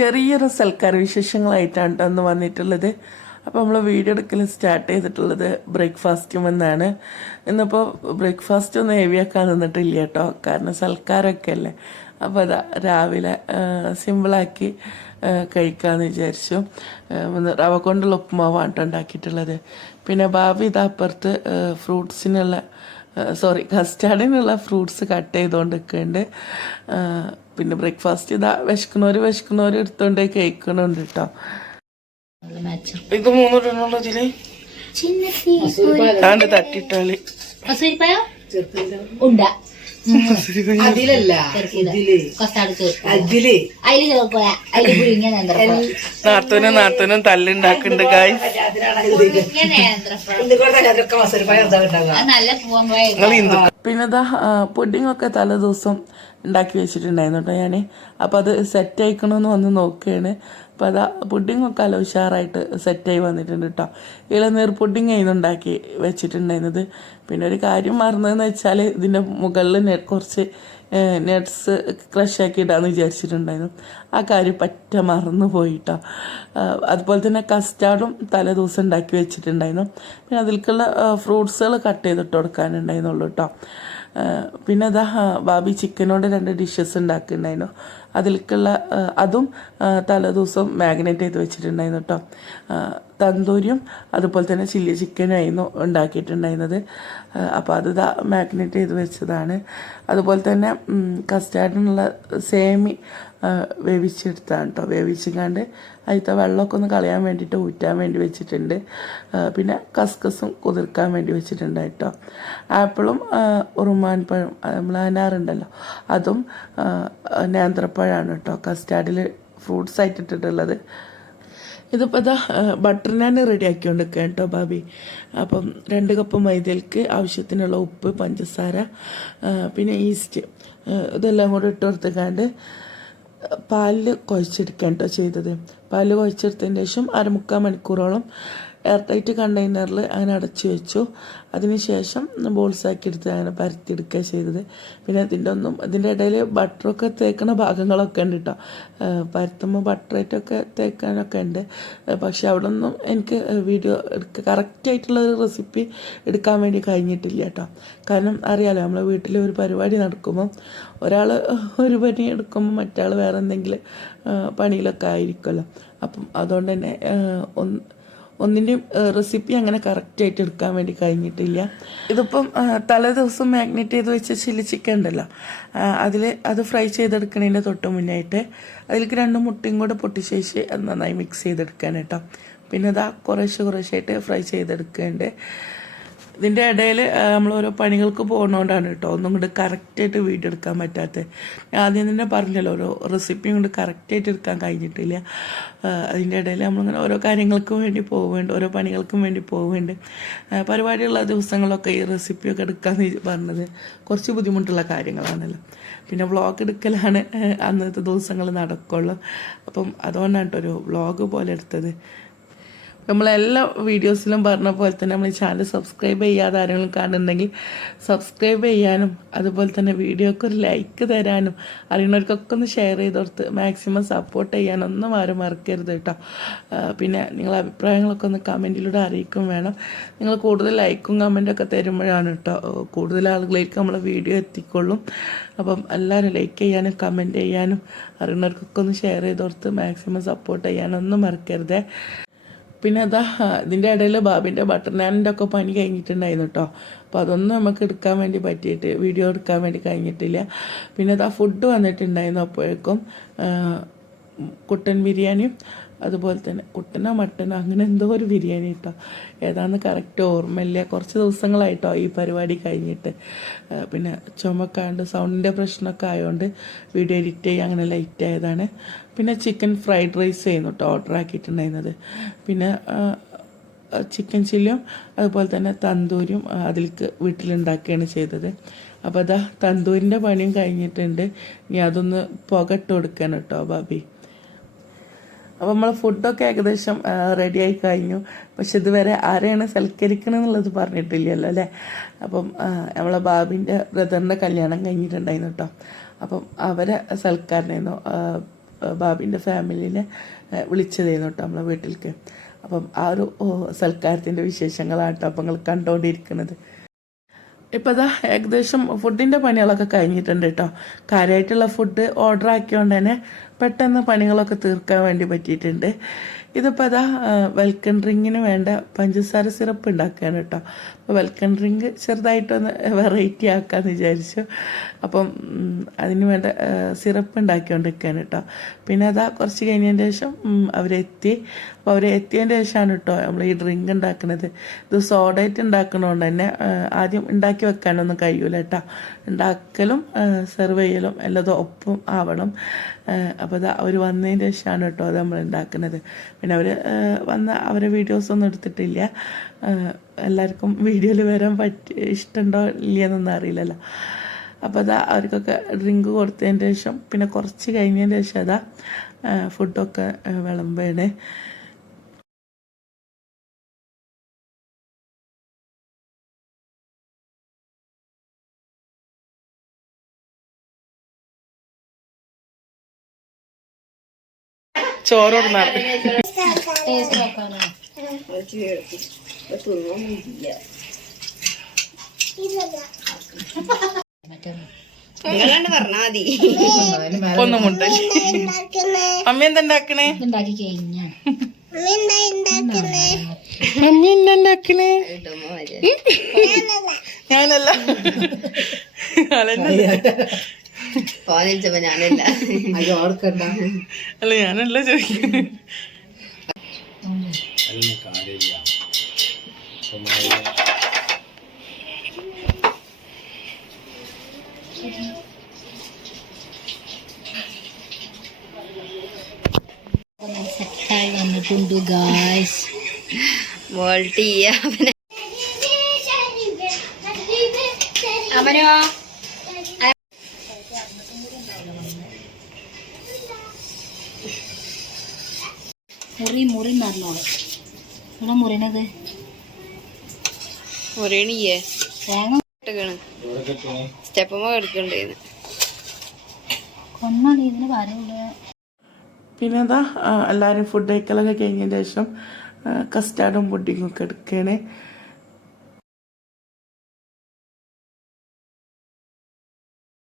ചെറിയൊരു സൽക്കാര വിശേഷങ്ങളായിട്ടാണ് ട്ടോ അന്ന് വന്നിട്ടുള്ളത്. അപ്പോൾ നമ്മൾ വീഡിയോ എടുക്കൽ സ്റ്റാർട്ട് ചെയ്തിട്ടുള്ളത് ബ്രേക്ക്ഫാസ്റ്റും എന്നാണ്. ഇന്നിപ്പോൾ ബ്രേക്ക്ഫാസ്റ്റ് ഒന്നും ഹെവിയാക്കാൻ നിന്നിട്ടില്ല കേട്ടോ. കാരണം സൽക്കാരമൊക്കെ അല്ലേ? അപ്പോൾ അതാ രാവിലെ സിമ്പിളാക്കി കഴിക്കാമെന്ന് വിചാരിച്ചു. റവ കൊണ്ടുള്ള ഉപ്പുമാവാണ് ട്ടോ ഉണ്ടാക്കിയിട്ടുള്ളത്. പിന്നെ ഭാവി ഇതാ അപ്പുറത്ത് ഫ്രൂട്ട്സിനുള്ള സോറി കസ്റ്റാർഡിനുള്ള ഫ്രൂട്ട്സ് കട്ട് ചെയ്തുകൊണ്ട് നിൽക്കുന്നുണ്ട് പിന്നെ ബ്രേക്ക്ഫാസ്റ്റ് ഇതാ വിശക്കുന്നവർ വിശക്കുന്നവർ എടുത്തോണ്ട് കേക്കണുണ്ട് കേട്ടോ. ഇത് മൂന്നിട്ടുള്ള ഇതിൽ. താണ്ട് തട്ടിട്ടാളി. നാത്തൂനും നാത്തൂനും തല്ലുണ്ടാക്കുന്നുണ്ട് പഴം നിങ്ങൾ ഹിന്ദു പിന്നെ ഇതാ പുഡിംഗ് ഒക്കെ തലേ ദിവസം ഉണ്ടാക്കി വെച്ചിട്ടുണ്ടായിരുന്നു കേട്ടോ ഞാൻ അപ്പോൾ അത് സെറ്റ് ആയിക്കണമെന്ന് വന്ന് നോക്കുകയാണ് അപ്പോൾ അതാ പുഡിങ്ങൊക്കെ അല്ല ഉഷാറായിട്ട് സെറ്റായി വന്നിട്ടുണ്ട് കേട്ടോ. ഇളനീർ പുഡിങ് ആയിരുന്നു ഉണ്ടാക്കി വെച്ചിട്ടുണ്ടായിരുന്നത്. പിന്നെ ഒരു കാര്യം മറന്നതെന്ന് വെച്ചാൽ ഇതിന്റെ മുകളിൽ കുറച്ച് നട്ട്സ് ക്രഷ് ആക്കി ഇടാന്ന് വിചാരിച്ചിട്ടുണ്ടായിരുന്നു. ആ കാര്യം പറ്റ മറന്നു പോയിട്ടോ അതുപോലെ തന്നെ കസ്റ്റാർഡും തലേ ദിവസം ഉണ്ടാക്കി വെച്ചിട്ടുണ്ടായിരുന്നു. പിന്നെ അതിലേക്കുള്ള ഫ്രൂട്ട്സുകൾ കട്ട് ചെയ്തിട്ട് കൊടുക്കാനുണ്ടായിരുന്നുള്ളൂ കേട്ടോ. പിന്നെ അതാ ബാബി ചിക്കനോട് രണ്ട് ഡിഷസ് ഉണ്ടാക്കിയിട്ടുണ്ടായിരുന്നു. അതിലേക്കുള്ള അതും തലേദിവസം തലേ ദിവസം മാഗ്നേറ്റ് ചെയ്ത് വെച്ചിട്ടുണ്ടായിരുന്നു കേട്ടോ തന്തൂരിയും അതുപോലെ തന്നെ ചില്ലി ചിക്കനും ആയിരുന്നു ഉണ്ടാക്കിയിട്ടുണ്ടായിരുന്നത്. അപ്പോൾ അത് മാഗ്നേറ്റ് ചെയ്ത് വെച്ചതാണ്. അതുപോലെ തന്നെ കസ്റ്റാർഡിനുള്ള സേമി വേവിച്ചെടുത്താണ് കേട്ടോ വേവിച്ചിങ്ങാണ്ട് അതിലത്തെ വെള്ളമൊക്കെ ഒന്ന് കളയാൻ വേണ്ടിയിട്ട് ഊറ്റാൻ വേണ്ടി വെച്ചിട്ടുണ്ട്. പിന്നെ കസ്കസും കുതിർക്കാൻ വേണ്ടി വെച്ചിട്ടുണ്ട് കേട്ടോ ആപ്പിളും ഉറുമാൻ പഴം നമ്മൾ അനാറുണ്ടല്ലോ. അതും നേന്ത്രപ്പഴമാണ് കേട്ടോ കസ്റ്റാർഡിൽ ഫ്രൂട്ട്സ് ആയിട്ട് ഇട്ടിട്ടുള്ളത് ഇതിപ്പോൾ ഇതാ ബട്ടർ നാൻ റെഡിയാക്കി നിൽക്കുക കേട്ടോ ബാബി അപ്പം രണ്ട് കപ്പ് മൈദയിലേക്ക് ആവശ്യത്തിനുള്ള ഉപ്പ് പഞ്ചസാര പിന്നെ ഈസ്റ്റ് ഇതെല്ലാം കൂടെ ഇട്ട് കൊടുത്തേക്കാണ്ട് പാലിൽ കുഴച്ചെടുക്കാൻ കേട്ടോ ചെയ്തത്. പാലിൽ കുഴച്ചെടുത്തതിന് ശേഷം അരമുക്കാൽ മണിക്കൂറോളം എയർ ടൈറ്റ് കണ്ടെയ്നറിൽ അങ്ങനെ അടച്ചു വെച്ചു. അതിനുശേഷം ബോൾസാക്കി എടുത്ത് അങ്ങനെ പരത്തിയെടുക്കുക ചെയ്തത്. പിന്നെ അതിന്റെ ഒന്നും അതിന്റെ ഇടയിൽ ബട്ടറൊക്കെ തേക്കണ ഭാഗങ്ങളൊക്കെ ഉണ്ട് കേട്ടോ പരത്തുമ്പോൾ ബട്ടറേറ്റൊക്കെ തേക്കാനൊക്കെ ഉണ്ട്. പക്ഷെ അവിടെ ഒന്നും എനിക്ക് വീഡിയോ എടുക്കുക കറക്റ്റായിട്ടുള്ള ഒരു റെസിപ്പി എടുക്കാൻ വേണ്ടി കഴിഞ്ഞിട്ടില്ല കേട്ടോ കാരണം അറിയാലോ നമ്മളെ വീട്ടിൽ ഒരു പരിപാടി നടക്കുമ്പോൾ ഒരാൾ ഒരു പണി എടുക്കുമ്പോൾ മറ്റാൾ വേറെ എന്തെങ്കിലും പണിയിലൊക്കെ ആയിരിക്കുമല്ലോ അപ്പം അതുകൊണ്ട് തന്നെ ഒന്ന് ഒന്നിന്റെയും റെസിപ്പി അങ്ങനെ കറക്റ്റായിട്ട് എടുക്കാൻ വേണ്ടി കഴിഞ്ഞിട്ടില്ല. ഇതിപ്പം തലേ ദിവസം മാഗ്നേറ്റ് ചെയ്ത് വെച്ച ചില്ലി ചിക്കൻ ഉണ്ടല്ലോ അതിൽ അത് ഫ്രൈ ചെയ്തെടുക്കണതിന്റെ തൊട്ട് മുന്നായിട്ട് അതിലേക്ക് രണ്ട് മുട്ടയും കൂടെ പൊട്ടിശേഷി അത് നന്നായി മിക്സ് ചെയ്തെടുക്കാൻ കേട്ടോ പിന്നെ അതാ കുറേശ്ശെ കുറേശ്ശായിട്ട് ഫ്രൈ ചെയ്തെടുക്കുന്നുണ്ട് ഇതിന്റെ ഇടയിൽ നമ്മൾ ഓരോ പണികൾക്ക് പോകുന്നതുകൊണ്ടാണ് കേട്ടോ. ഒന്നും കൊണ്ട് കറക്റ്റായിട്ട് വീഡിയോ എടുക്കാൻ പറ്റാത്തത് ഞാൻ ആദ്യം തന്നെ പറഞ്ഞല്ലോ ഓരോ റെസിപ്പിയും കൊണ്ട് കറക്റ്റായിട്ട് എടുക്കാൻ കഴിഞ്ഞിട്ടില്ല. അതിന്റെ ഇടയിൽ നമ്മളിങ്ങനെ ഓരോ കാര്യങ്ങൾക്കും വേണ്ടി പോവേണ്ട ഓരോ പണികൾക്കും വേണ്ടി ആ, പരിപാടിയുള്ള ദിവസങ്ങളൊക്കെ ഈ റെസിപ്പിയൊക്കെ എടുക്കാമെന്ന് പറഞ്ഞത് കുറച്ച് ബുദ്ധിമുട്ടുള്ള കാര്യങ്ങളാണല്ലോ. പിന്നെ വ്ളോഗ് എടുക്കലാണ് അന്നത്തെ ദിവസങ്ങൾ നടക്കുള്ളൂ. അപ്പം അതുകൊണ്ടാണ് കേട്ടോ ഒരു വ്ളോഗ് പോലെ എടുത്തത്. നമ്മളെല്ലാ വീഡിയോസിലും പറഞ്ഞ പോലെ തന്നെ നമ്മൾ ഈ ചാനൽ സബ്സ്ക്രൈബ് ചെയ്യാതെ ആരെങ്കിലും കാണുന്നുണ്ടെങ്കിൽ സബ്സ്ക്രൈബ് ചെയ്യാനും അതുപോലെ തന്നെ വീഡിയോക്ക് ഒരു ലൈക്ക് തരാനും അറിയുന്നവർക്കൊക്കെ ഒന്ന് ഷെയർ ചെയ്തോർത്ത് മാക്സിമം സപ്പോർട്ട് ചെയ്യാനൊന്നും ആരും മറക്കരുത് കേട്ടോ. പിന്നെ നിങ്ങളെ അഭിപ്രായങ്ങളൊക്കെ ഒന്ന് കമന്റിലൂടെ അറിയിക്കും വേണം. നിങ്ങൾ കൂടുതൽ ലൈക്കും കമന്റും ഒക്കെ തരുമ്പോഴാണ് കേട്ടോ കൂടുതൽ ആളുകളിലേക്ക് നമ്മൾ വീഡിയോ എത്തിക്കൊള്ളും. അപ്പം എല്ലാവരും ലൈക്ക് ചെയ്യാനും കമന്റ് ചെയ്യാനും അറിയുന്നവർക്കൊക്കെ ഒന്ന് ഷെയർ ചെയ്തോർത്ത് മാക്സിമം സപ്പോർട്ട് ചെയ്യാനൊന്നും മറക്കരുതേ. പിന്നെ അതാ ഇതിന്റെ ഇടയിൽ ബാബിന്റെ ബട്ടർ നാനിന്റെ ഒക്കെ പണി കഴിഞ്ഞിട്ടുണ്ടായിരുന്നു കേട്ടോ അപ്പോൾ അതൊന്നും നമുക്ക് എടുക്കാൻ വേണ്ടി പറ്റിയിട്ട് വീഡിയോ എടുക്കാൻ വേണ്ടി കഴിഞ്ഞിട്ടില്ല. പിന്നെ അതാ ഫുഡ് വന്നിട്ടുണ്ടായിരുന്നു അപ്പോഴേക്കും കുട്ടൻ ബിരിയാണിയും അതുപോലെ തന്നെ കുട്ടനോ മട്ടനോ അങ്ങനെ എന്തോ ഒരു ബിരിയാണി കേട്ടോ. ഏതാന്ന് കറക്റ്റ് ഓർമ്മയില്ല. കുറച്ച് ദിവസങ്ങളായിട്ടോ ഈ പരിപാടി കഴിഞ്ഞിട്ട്. പിന്നെ ചുമക്കാണ്ട് സൗണ്ടിന്റെ പ്രശ്നമൊക്കെ ആയതുകൊണ്ട് വീഡിയോ എഡിറ്റ് ചെയ്യുക അങ്ങനെ ലൈറ്റ് ആയതാണ്. പിന്നെ ചിക്കൻ ഫ്രൈഡ് റൈസ് ചെയ്യുന്നു കേട്ടോ ഓർഡർ ആക്കിയിട്ടുണ്ടായിരുന്നത്. പിന്നെ ചിക്കൻ ചില്ലിയും അതുപോലെ തന്നെ തന്തൂരിയും അതിലേക്ക് വീട്ടിലുണ്ടാക്കുകയാണ് ചെയ്തത്. അപ്പോൾ അതാ തന്തൂരിന്റെ പണിയും കഴിഞ്ഞിട്ടുണ്ട്. ഇനി അതൊന്ന് പുകട്ട് കൊടുക്കണം കേട്ടോ ബാബി. അപ്പോൾ നമ്മൾ ഫുഡൊക്കെ ഏകദേശം റെഡി ആയി കഴിഞ്ഞു. പക്ഷെ ഇതുവരെ ആരെയാണ് സൽക്കരിക്കണം എന്നുള്ളത് പറഞ്ഞിട്ടില്ലല്ലോ അല്ലേ? അപ്പം നമ്മളെ ബാബിന്റെ ബ്രദറിന്റെ കല്യാണം കഴിഞ്ഞിട്ടുണ്ടായിരുന്നു കേട്ടോ അപ്പം അവരെ സൽക്കാരനായിരുന്നു. ബാബിന്റെ ഫാമിലിനെ വിളിച്ചതായിരുന്നു കേട്ടോ നമ്മളെ വീട്ടിലേക്ക് അപ്പം ആ ഒരു സൽക്കാരത്തിന്റെ വിശേഷങ്ങളാണ് കേട്ടോ അപ്പം നിങ്ങൾ കണ്ടുകൊണ്ടിരിക്കുന്നത് ഇപ്പം അതാ ഏകദേശം ഫുഡിന്റെ പണികളൊക്കെ കഴിഞ്ഞിട്ടുണ്ട് കേട്ടോ കാര്യമായിട്ടുള്ള ഫുഡ് ഓർഡർ ആക്കിയോണ്ട് തന്നെ പെട്ടെന്ന് പണികളൊക്കെ തീർക്കാൻ വേണ്ടി പറ്റിയിട്ടുണ്ട്. ഇതിപ്പോൾ അതാ വെൽക്കൺ ഡ്രിങ്കിന് വേണ്ട പഞ്ചസാര സിറപ്പ് ഉണ്ടാക്കുകയാണ് കേട്ടോ. അപ്പോൾ വെൽക്കൺ ഡ്രിങ്ക് ചെറുതായിട്ടൊന്ന് വെറൈറ്റി ആക്കാമെന്ന് വിചാരിച്ചു. അപ്പം അതിന് വേണ്ട സിറപ്പ് ഉണ്ടാക്കിക്കൊണ്ടിരിക്കുകയാണ് കേട്ടോ. പിന്നെ അതാ കുറച്ച് കഴിഞ്ഞതിന് ശേഷം അവരെത്തി. അപ്പോൾ അവരെ ശേഷമാണ് കേട്ടോ നമ്മൾ ഈ ഡ്രിങ്ക് ഉണ്ടാക്കുന്നത് ഇത് സോഡായിട്ട് ഉണ്ടാക്കണോണ്ട് തന്നെ ആദ്യം ഉണ്ടാക്കി വെക്കാനൊന്നും കഴിയൂല കേട്ടോ. ഉണ്ടാക്കലും സെർവ് ചെയ്യലും എല്ലാതും ഒപ്പം ആവണം. അപ്പോൾ അത് അവർ വന്നതിന് ശേഷമാണ് കേട്ടോ അത് നമ്മൾ ഉണ്ടാക്കുന്നത് പിന്നെ അവർ വന്ന അവരെ വീഡിയോസൊന്നും എടുത്തിട്ടില്ല. എല്ലാവർക്കും വീഡിയോയിൽ വരാൻ പറ്റി ഇഷ്ടമുണ്ടോ ഇല്ലയെന്നൊന്നും അറിയില്ലല്ലോ. അപ്പോൾ അതാ അവർക്കൊക്കെ ഡ്രിങ്ക് കൊടുത്തതിന് ശേഷം പിന്നെ കുറച്ച് കഴിഞ്ഞതിന് ശേഷം അതാ ഫുഡൊക്കെ ആ, മറ്റൊന്ന് ഒന്നും മുണ്ടല്ലേ അമ്മ എന്താ ഉണ്ടാക്കണേ? ഇതുണ്ടാക്കി കഴിഞ്ഞാ മമ്മി എന്താ ഉണ്ടാക്കണേ ഞാനല്ല. അതെന്നെ. ഞാനല്ല അല്ല ഞാനല്ല ചോദിക്കുന്നത്. സെറ്റായി വന്നിട്ടുണ്ട് ഗായ്സ് വോൾട്ട് ചെയ്യാ മുറി മുറി നടന്നോളെ ഇവിടെ മുറിനത്. മുറിയണിയേ തേങ്ങ സ്റ്റെപ്പമ്മ എടുക്കണ്ടേന്ന് കൊന്നാണ് ഇതിന് പറയുള്ളൂ പിന്നെ എന്താ എല്ലാവരും ഫുഡ് കഴിക്കലൊക്കെ കഴിഞ്ഞതിന് ശേഷം കസ്റ്റാർഡും പുഡിങ്ങും ഒക്കെ എടുക്കുകയാണ്